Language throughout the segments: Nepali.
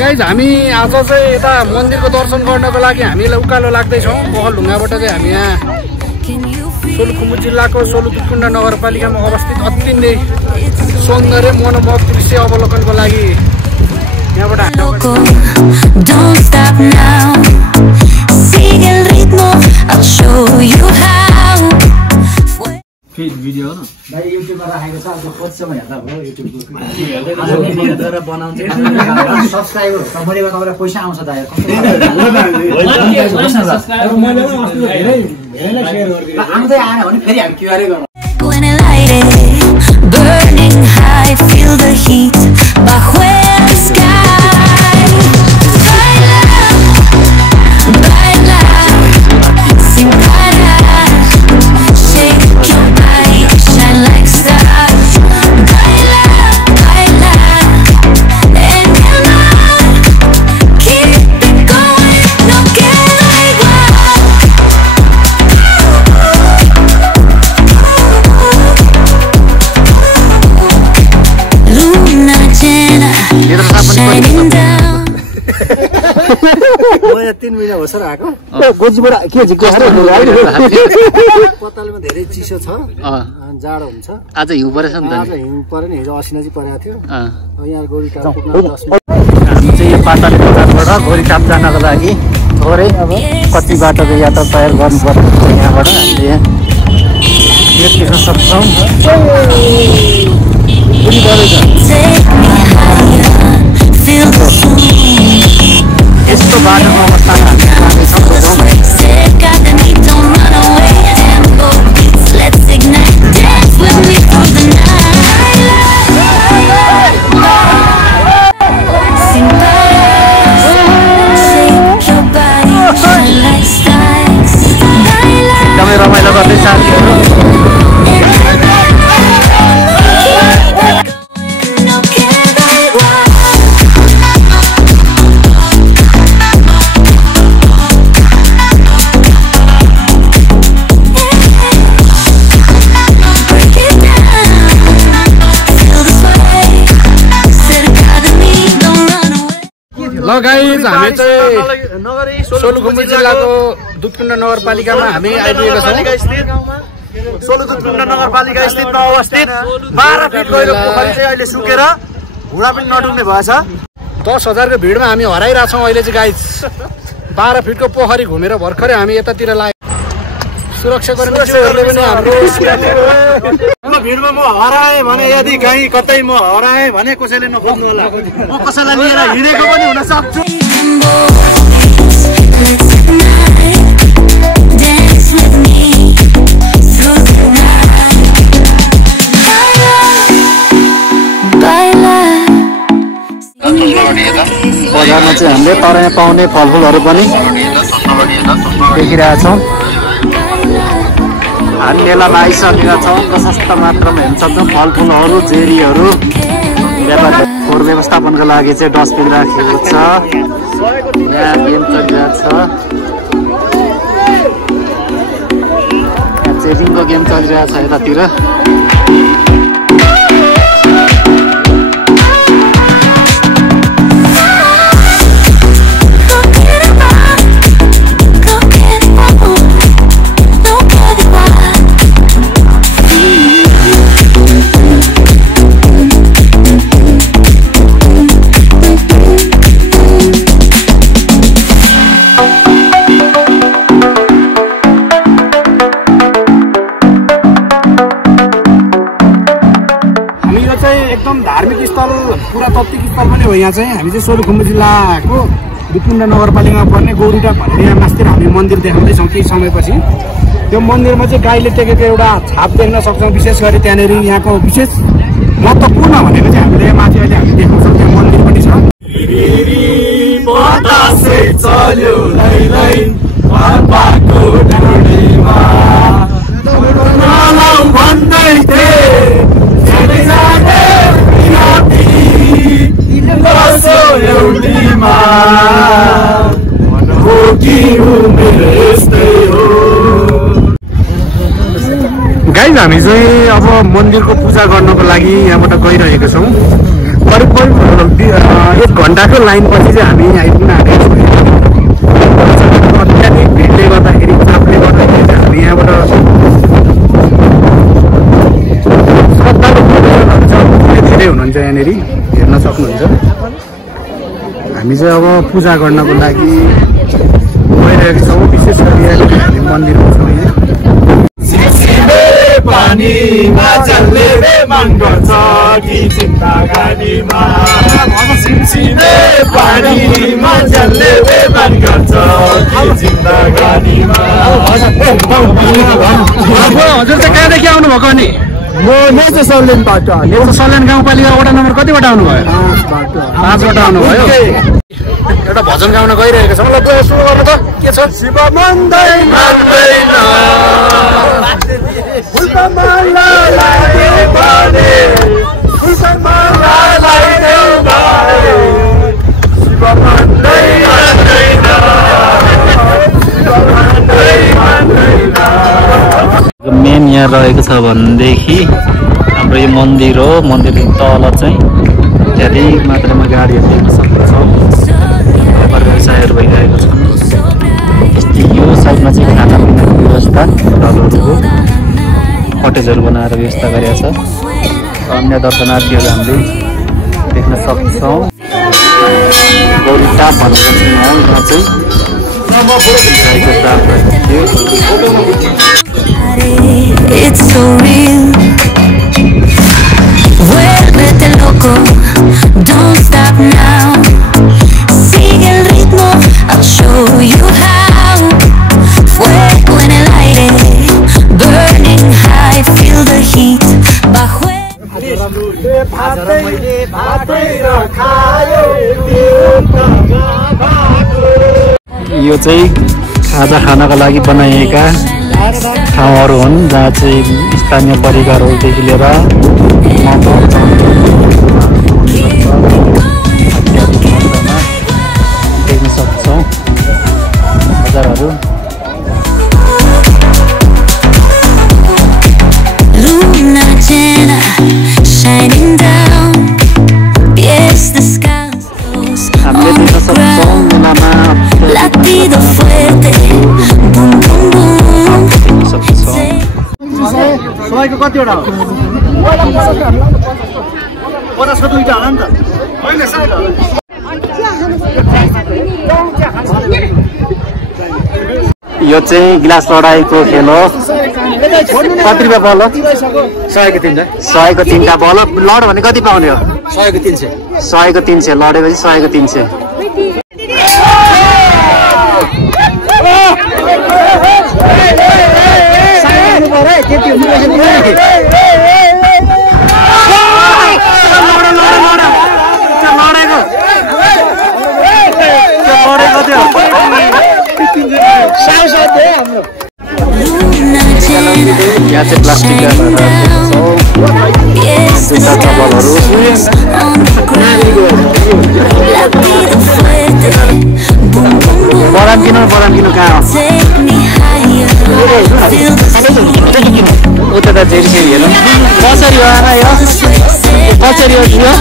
गाइज हामी आज चाहिँ यता मन्दिरको दर्शन गर्नको लागि हामीलाई उकालो लाग्दैछौँ। ओखलढुङ्गाबाट चाहिँ हामी यहाँ सोलुखुम्बु जिल्लाको सोलुखुम्बु नगरपालिकामा अवस्थित अति नै सौन्दर्य मनमोहक दृश्य अवलोकनको लागि यहाँबाट भिडियो हो न भाइ युट्युबमा राखेको छ अब कतिसम्म हेर्दा भयो युट्युबको बनाउँछ सब्स्क्राइबर कम्पनीमा तपाईँलाई पैसा आउँछ त आउँदै आएन भने फेरि हामी क्युआरै गर्नु म 3 महिना भर्खर आएको गोजीबाट के पत्तालमा धेरै चिसो छ जाडो हुन्छ आज हिउँ परेछ नि त आज हिउँ परे नि हिजो असिना चाहिँ परेको थियो यहाँ गोरीटाप पुग्न 10 मिनेट चाहिँ यो पाताले बजारबाट गोरीटाप जानको लागि थोरै अब कति बाटोको यात्रा तयार गर्नुपर्छ यहाँबाट हामीले यहाँ देख्न सक्छौँ। यस्तो बाटोको अवस्थामा हामी सक्छौँ। एकदमै रमाइलो गर्दै साथीहरू ल गाइज हामी चाहिँ सोलुखुम्बु जिल्लाको दुधकुण्ड नगरपालिकामा हामी आइपुगेका छौँ। सोलुखुम्बु नगरपालिका स्थितमा अवस्थित 12 फिट गहिरो पोखरी चाहिँ अहिले सुकेर घुडा पनि नडुब्ने भएछ। 10,000 को भिडमा हामी हराइरहेछौँ अहिले चाहिँ गाइज। 12 फिटको पोखरी घुमेर भर्खरै हामी यतातिर लाग्यो। सुरक्षाकर्मीहरूले पनि हाम्रो भिडमा म हराएँ भने यदि कहीँ कतै म हराएँ भने कसैले नखोज्नु होला। म कसैलाई लिएर हिँडेको पनि हुन सक्छु। बजारमा चाहिँ हामीले तराई पाउने फलफुलहरू पनि देखिरहेछौँ। हामी मेलामा आइसकेका छौँ। प्रशस्त मात्रामा हेर्न सक्छौँ फलफुलहरू चेरीहरू। फोहोर व्यवस्थापनको लागि चाहिँ डस्टबिन राखेको छ। यहाँ गेम चलिरहेको छ। चेरिङको गेम चलिरहेको छ यतातिर। एकदम धार्मिक स्थल पुरातात्विक स्थल पनि हो। यहाँ चाहिँ हामी चाहिँ सोलुखुम्बु जिल्लाको दुधकुण्ड नगरपालिकामा पर्ने गौरीटाप भन्ने यहाँ मास्तिर हामी मन्दिर देखाउँदैछौँ। केही समयपछि त्यो मन्दिरमा चाहिँ गाईले टेकेको एउटा छाप देख्न सक्छौँ। विशेष गरी त्यहाँनिर यहाँको विशेष महत्त्वपूर्ण भनेको चाहिँ हामीले यहाँ माथि अहिले हामी देखाउँछौँ त्यहाँ मन्दिर पनि छ। गाइज हामी चाहिँ अब मन्दिरको पूजा गर्नको लागि यहाँबाट गइरहेका छौँ। करिब 1 घन्टाको लाइनपछि चाहिँ हामी आइपुग्न आँटेका छौँ। अत्याधिक भिडले गर्दाखेरि चापले गर्दाखेरि चाहिँ हामी यहाँबाट धेरै हुनुहुन्छ यहाँनिर हेर्न सक्नुहुन्छ। हामी चाहिँ अब पूजा गर्नको लागि गइरहेका छौँ। विशेष गरी हामी मन्दिरमा छौँ। पानीमा चल्ने मन गर्छ कि जिन्दगानीमा पानीमा चल्ने मन गर्छ कि जिन्दगानीमा। हजुर चाहिँ कहाँदेखि आउनुभएको अनि? म नेचर सल्यानबाट। नेचर सल्यान गाउँपालिका वडा नम्बर कतिबाट आउनुभयो? 5बाट आउनुभयो। एउटा भजन गाउन गइरहेको छ। मलाई सुरु गर्नु त के छ? शिव मन्दै मान्दैन फुलका माला लायो भने फुलका माला लायो भने शिव मन्दै मान्दैन शिव मन्दै मान्दैन। मेन यहाँ रहेको छ भनेदेखि हाम्रो यो मन्दिर हो। मन्दिर तल चाहिँ धेरै मात्रामा गाडीहरू देख्न सक्छौँ। व्यवसायहरू भइरहेको छन्। यो साइडमा चाहिँ खानापिनाको व्यवस्था ढलहरूको होटेलहरू बनाएर व्यवस्था गरेका छ। अन्य दर्शनार्थीहरू हामीले देख्न सक्छौँ। गौरी टाप भनेर चाहिँ यहाँ चाहिँ It's so real. Vuélvete loco, don't stop now. Sigue el ritmo, I'll show you how. Fuego en el aire, burning high, feel the heat. Bajo यो चाहिँ खाजा खानका लागि बनाइएका ठाउँहरू हुन् जहाँ चाहिँ स्थानीय परिकारहरूदेखि लिएर देख्न सक्छौँ बजारहरू। Luna llena, shining down, yes the sky goes हामीले देख्न सक्छौँ मेलामा latido fuerte, boom boom boom. देख्न सक्छौँ। सबैको कतिवटा हो? 50 को 2टा होला नि त। होइन यो चाहिँ गिलास लडाइँको खेल हो। कति रुपियाँ बल हो? 100 को 3टा। 100 को 3टा बल। लड भने कति पाउने हो? 100 को 300। 100 को 300 लडेपछि 100 को 300। यहाँ चाहिँ प्लास्टिकका बलहरू बरान किन कहाँ हो? उता त धेरै हेर कसरी हो आमा यो कसरी हो यो?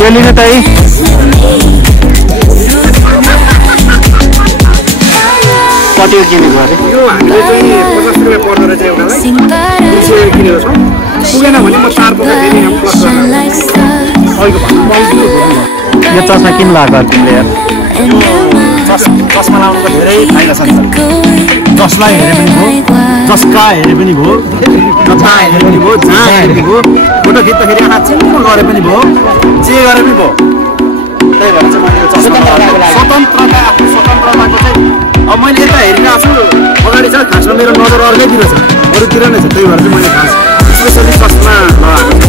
यो लिनु त है कति किनेको अरे? यो हामीले चाहिँ 50 रुपियाँ पर्दो रहेछ एउटालाई। 200 किनेको छौँ। पुगेन भने म 4 पकाइदिने यहाँ प्लस गरेर। अहिलेको भन्नु यो चस्मा किन लगाएको तिमीले यार? चस्मा लाउनुको धेरै फाइदा छ नि त। जसलाई हेरे पनि भयो जसका हेरे पनि भयो जता हेरे पनि भयो जहाँ हेरे पनि भयो फोटो खिच्दाखेरि आँखा चिम्म गरे पनि भयो जे गरे पनि भयो त्यही भएर चाहिँ मैले यो स्वतन्त्रताको चाहिँ अब मैले यता हेरिरहेको छु अगाडि छ खासमा मेरो नजर अर्कैतिर छ अरूतिर नै छ त्यही भएर चाहिँ मैले खास स्पेसली चस्मा लगाएको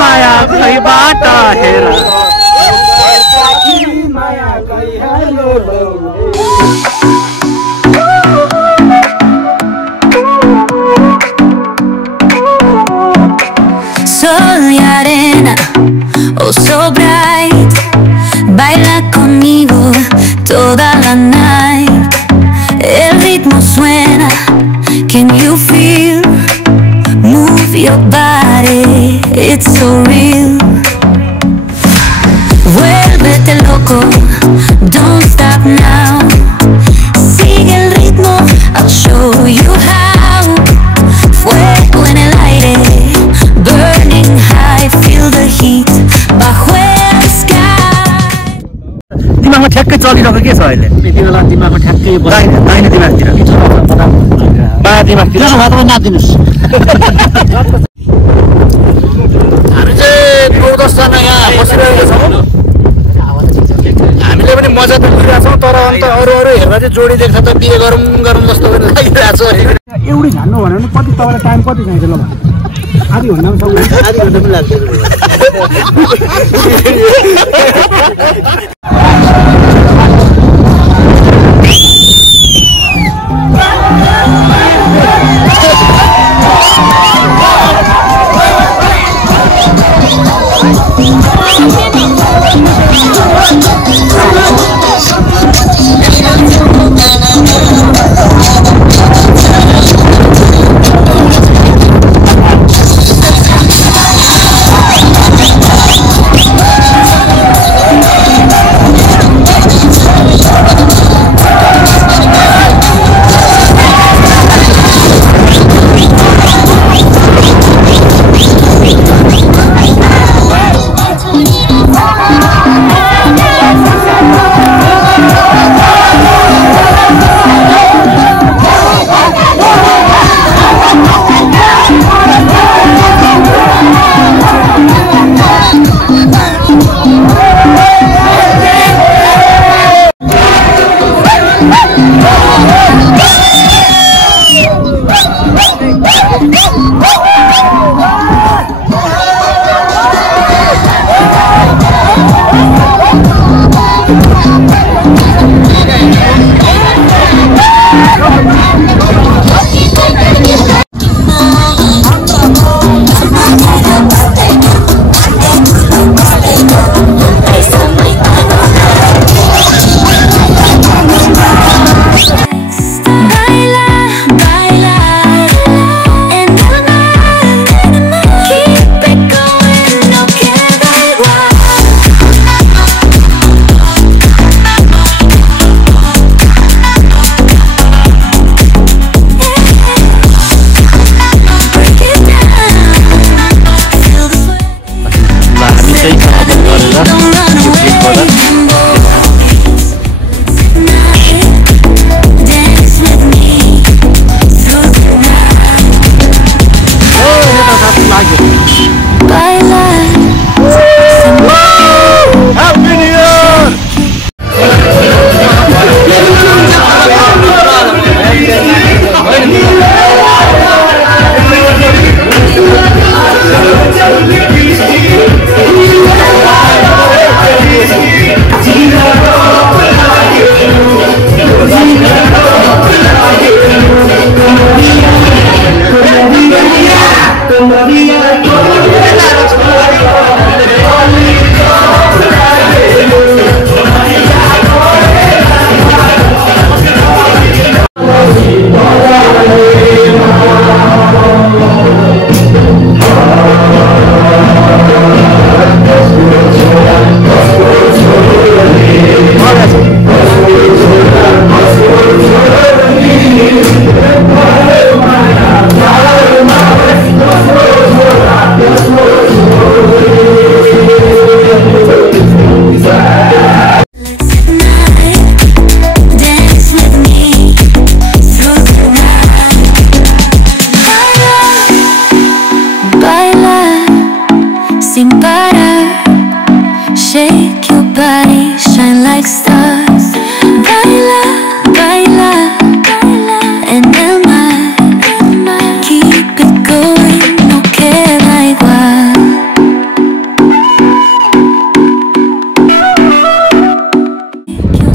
माया खैबाट हेर Sol y arena, oh so bright, baila conmigo toda la night. El ritmo suena, can you feel? Move your body, it's so real. Vuélvete loco, don't stop now. Sigue el ritmo, I'll show you how. Fuego en el aire, burning high, feel the heat bajo el sky. दिमागमा ठ्याक्कै चलिरहेको के छ अहिले यति बेला दिमागमा ठ्याक्कै दाहिने दिमागतिर बायाँ दिमागतिर नादिनुहोस् हामी चाहिँ 9-10 जना यहाँ बसिरहेको छौँ हामीले पनि मजा त लिइरहेको छौँ तर अन्त अरू हेर्दा चाहिँ जोडी देख्छ त बिहे गरौँ जस्तो पनि लागिरहेको छ एउटै झान्नु भन्यो भने कति तपाईँलाई टाइम कति चाहिन्छ ल आधी घन्टा पनि सक्दैन आधी घन्टा पनि लाग्छ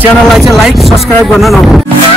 च्यानललाई चाहिँ लाइक सब्सक्राइब गर्न नभुल्नु।